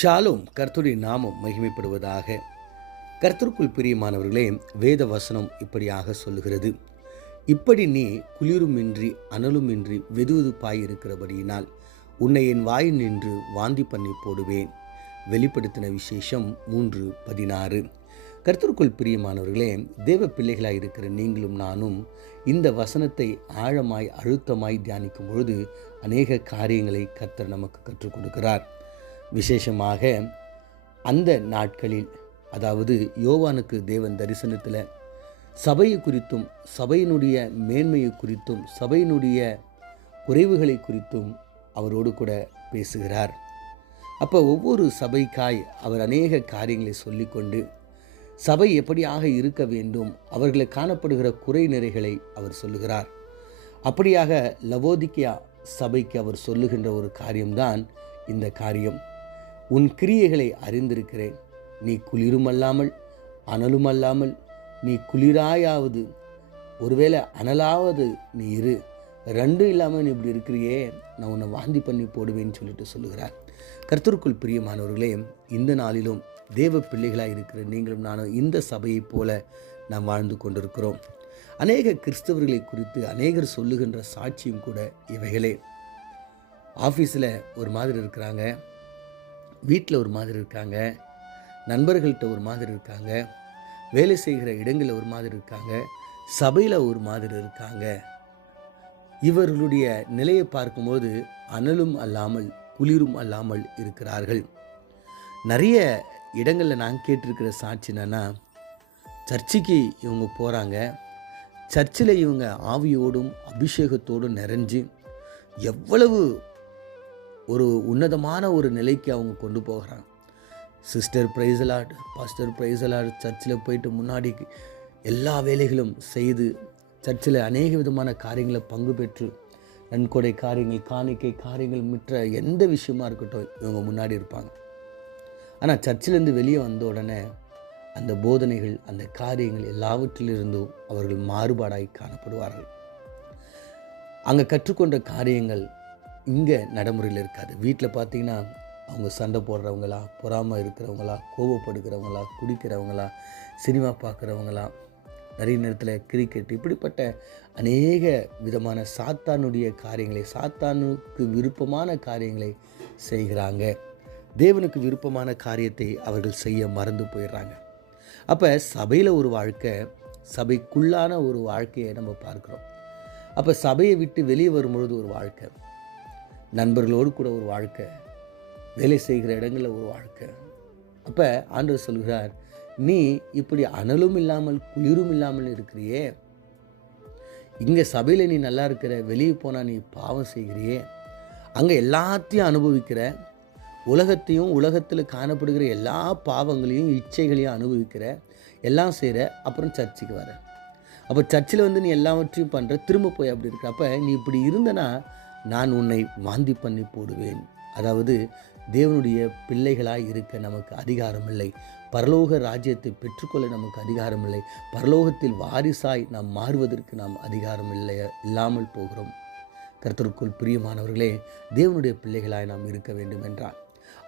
Shalom. கர்த்தருடைய நாமம் மகிமைப்படுவதாக. கர்த்தருக்குள் பிரியமானவர்களே, வேத வசனம் இப்படியாக சொல்லுகிறது, இப்படி நீ குளிருமின்றி அனலுமின்றி வெதுவெதுப்பாய் இருக்கிறபடியினால் உன்னை என் வாயில் நின்று வாந்தி பண்ணி போடுவேன். வெளிப்படுத்தின விசேஷம் 3:16. கர்த்தருக்குள் பிரியமானவர்களே, தேவ பிள்ளைகளாய் இருக்கிற நீங்களும் நானும் இந்த வசனத்தை ஆழமாய் அழுத்தமாய் தியானிக்கும் பொழுது அநேக காரியங்களை கர்த்தர் நமக்கு கற்றுக் கொடுக்கிறார். விசேஷமாக அந்த நாட்களில், அதாவது யோவானுக்கு தேவன் தரிசனத்தில் சபையை குறித்தும் சபையினுடைய மேன்மையை குறித்தும் சபையினுடைய குறைவுகளை குறித்தும் அவரோடு கூட பேசுகிறார். அப்போ ஒவ்வொரு சபைக்காய் அவர் அநேக காரியங்களை சொல்லிக்கொண்டு சபை எப்படியாக இருக்க வேண்டும், அவர்களை காணப்படுகிற குறை நிறைகளை அவர் சொல்லுகிறார். அப்படியாக லவோதிக்கியா சபைக்கு அவர் சொல்லுகின்ற ஒரு காரியம்தான் இந்த காரியம். உன் கிரியைகளை அறிந்திருக்கிறேன். நீ குளிருமல்லாமல் அனலுமல்லாமல், நீ குளிராயாவது ஒருவேளை அனலாவது நீ இரு, ரெண்டும் இல்லாமல் நீ இப்படி இருக்கிறியே, நான் உன்னை வாந்தி பண்ணி போடுவேன்னு சொல்லிட்டு சொல்லுகிறார். கர்த்தருக்குள் பிரியமானவர்களே, இந்த நாளிலும் தேவ பிள்ளைகளாக இருக்கிற நீங்களும் நானும் இந்த சபையைப் போல நாம் வாழ்ந்து கொண்டிருக்கிறோம். அநேக கிறிஸ்தவர்களை குறித்து அநேகர் சொல்லுகின்ற சாட்சியும் கூட இவைகளே. ஆஃபீஸில் ஒரு மாதிரி இருக்கிறாங்க, வீட்டில் ஒரு மாதிரி இருக்காங்க, நண்பர்கள்ட்ட ஒரு மாதிரி இருக்காங்க, வேலை செய்கிற இடங்களில் ஒரு மாதிரி இருக்காங்க, சபையில் ஒரு மாதிரி இருக்காங்க. இவர்களுடைய நிலையை பார்க்கும்போது அனலும் அல்லாமல் குளிரும் அல்லாமல் இருக்கிறார்கள். நிறைய இடங்களில் நான் கேட்டிருக்கிற சாட்சி என்னன்னா, சர்ச்சுக்கு இவங்க போகிறாங்க, சர்ச்சில் இவங்க ஆவியோடும் அபிஷேகத்தோடும் நிறைஞ்சு எவ்வளவு ஒரு உன்னதமான ஒரு நிலைக்கு அவங்க கொண்டு போகிறாங்க. Sister price allot, pastor price allot, சர்ச்சில் போயிட்டு முன்னாடி எல்லா வேலைகளும் செய்து சர்ச்சில் அநேக விதமான காரியங்களை பங்கு பெற்று நன்கொடை காரியங்கள், காணிக்கை காரியங்கள், மற்ற எந்த விஷயமா இருக்கட்டும் இவங்க முன்னாடி இருப்பாங்க. ஆனால் சர்ச்சிலேருந்து வெளியே வந்த உடனே அந்த போதனைகள், அந்த காரியங்கள் எல்லாவற்றிலிருந்தும் அவர்கள் மாறுபாடாய் காணப்படுவார்கள். அங்கே கற்றுக்கொண்ட காரியங்கள் இங்கே நடைமுறையில் இருக்காது. வீட்டில் பார்த்திங்கன்னா அவங்க சண்டை போடுறவங்களா, பொறாமல் இருக்கிறவங்களா, கோபப்படுகிறவங்களா, குடிக்கிறவங்களா, சினிமா பார்க்குறவங்களா, நிறைய நேரத்தில் கிரிக்கெட், இப்படிப்பட்ட அநேக விதமான சாத்தானுடைய காரியங்களை, சாத்தானுக்கு விருப்பமான காரியங்களை செய்கிறாங்க. தேவனுக்கு விருப்பமான காரியத்தை அவர்கள் செய்ய மறந்து போயிடுறாங்க. அப்போ சபையில் ஒரு வாழ்க்கை, சபைக்குள்ளான ஒரு வாழ்க்கையை நம்ம பார்க்குறோம். அப்போ சபையை விட்டு வெளியே வரும்பொழுது ஒரு வாழ்க்கை, நண்பர்களோடு கூட ஒரு வாழ்க்கை, வேலை செய்கிற இடங்களில் ஒரு வாழ்க்கை. அப்போ ஆண்டவர் சொல்கிறார், நீ இப்படி அனலும் இல்லாமல் குளிரும் இல்லாமல் இருக்கிறியே, இங்கே சபையில் நீ நல்லா இருக்கிற, வெளியே போனால் நீ பாவம் செய்கிறியே, அங்கே எல்லாத்தையும் அனுபவிக்கிற, உலகத்தையும் உலகத்தில் காணப்படுகிற எல்லா பாவங்களையும் இச்சைகளையும் அனுபவிக்கிற, எல்லாம் செய்கிற, அப்புறம் சர்ச்சுக்கு வர. அப்போ சர்ச்சில் வந்து நீ எல்லாவற்றையும் பண்ணுற, திரும்ப போய் அப்படி இருக்கிற. அப்போ நீ இப்படி இருந்தனா நான் உன்னை வாந்தி பண்ணி போடுவேன். அதாவது தேவனுடைய பிள்ளைகளாய் இருக்க நமக்கு அதிகாரம் இல்லை, பரலோக ராஜ்யத்தை பெற்றுக்கொள்ள நமக்கு அதிகாரம் இல்லை, பரலோகத்தில் வாரிசாய் நாம் மாறுவதற்கு நாம் அதிகாரம் இல்லாமல் போகிறோம். கர்த்தருக்குள் பிரியமானவர்களே, தேவனுடைய பிள்ளைகளாய் நாம் இருக்க வேண்டும் என்றால்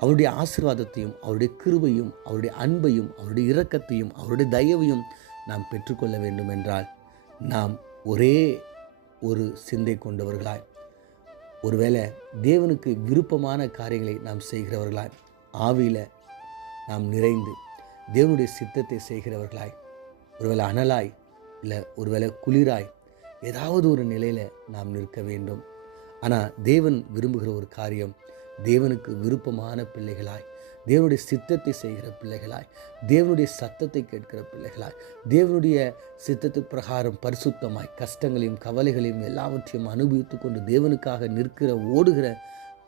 அவருடைய ஆசீர்வாதத்தையும் அவருடைய கிருபையும் அவருடைய அன்பையும் அவருடைய இரக்கத்தையும் அவருடைய தயவையும் நாம் பெற்றுக்கொள்ள வேண்டும் என்றால் நாம் ஒரே ஒரு சிந்தை கொண்டவர்களாய், ஒருவேளை தேவனுக்கு விருப்பமான காரியங்களை நாம் செய்கிறவர்களாய், ஆவியில் நாம் நிறைந்து தேவனுடைய சித்தத்தை செய்கிறவர்களாய், ஒருவேளை அனலாய் இல்லை ஒருவேளை குளிராய் ஏதாவது ஒரு நிலையில் நாம் நிற்க வேண்டும். ஆனால் தேவன் விரும்புகிற ஒரு காரியம், தேவனுக்கு விருப்பமான பிள்ளைகளாய், தேவனுடைய சித்தத்தை செய்கிற பிள்ளைகளாய், தேவனுடைய சத்தத்தை கேட்கிற பிள்ளைகளாய், தேவனுடைய சித்தத்து பிரகாரம் பரிசுத்தமாய் கஷ்டங்களையும் கவலைகளையும் எல்லாவற்றையும் அனுபவித்து கொண்டு தேவனுக்காக நிற்கிற ஓடுகிற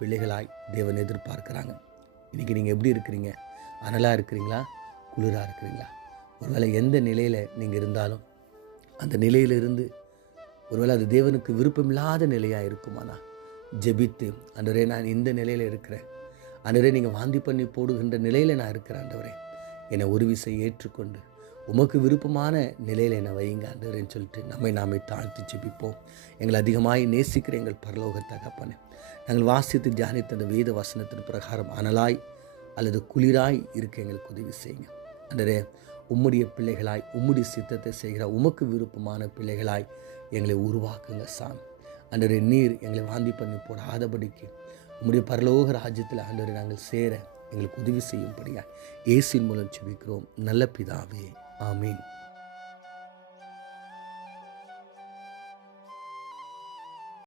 பிள்ளைகளாய் தேவன் எதிர்பார்க்கிறாங்க. இன்றைக்கி நீங்கள் எப்படி இருக்கிறீங்க? அனலாக இருக்கிறீங்களா, குளிராக இருக்கிறீங்களா? ஒருவேளை எந்த நிலையில் நீங்கள் இருந்தாலும் அந்த நிலையிலிருந்து ஒருவேளை அது தேவனுக்கு விருப்பமில்லாத நிலையாக இருக்குமானா ஜெபித்து, ஆண்டவரே நான் இந்த நிலையில் இருக்கிறேன், ஆண்டவரே நீங்கள் வாந்தி பண்ணி போடுகின்ற நிலையில் நான் இருக்கிறேன், ஆண்டவரே என்னை ஒரு விசை ஏற்றுக்கொண்டு உமக்கு விருப்பமான நிலையில் என்னை வையுங்க ஆண்டவரேன்னு சொல்லிட்டு நம்மை நாமே தாழ்த்தி ஜெபிப்போம். எங்களை அதிகமாய் நேசிக்கிற எங்கள் பரலோக தகப்பனே, நாங்கள் வாசித்து தியானித்த அந்த வேத வசனத்தின் பிரகாரம் அனலாய் அல்லது குளிராய் இருக்க எங்களுக்கு உதவி செய்யுங்க. ஆண்டவரே, உம்முடைய பிள்ளைகளாய் உம்முடைய சித்தத்தை செய்கிற உமக்கு விருப்பமான பிள்ளைகளாய் எங்களை உருவாக்குங்க சாமி. ஆண்டவரே, நீர் எங்களை வாந்தி பண்ணி போடாதபடிக்கு உம்முடைய பரலோக ராஜ்யத்தில் ஆண்டவரை நாங்கள் சேர எங்களுக்கு உதவி செய்யும்படியா இயேசுவின் மூலம் ஜெபிக்கிறோம் நல்ல பிதாவே, ஆமீன்.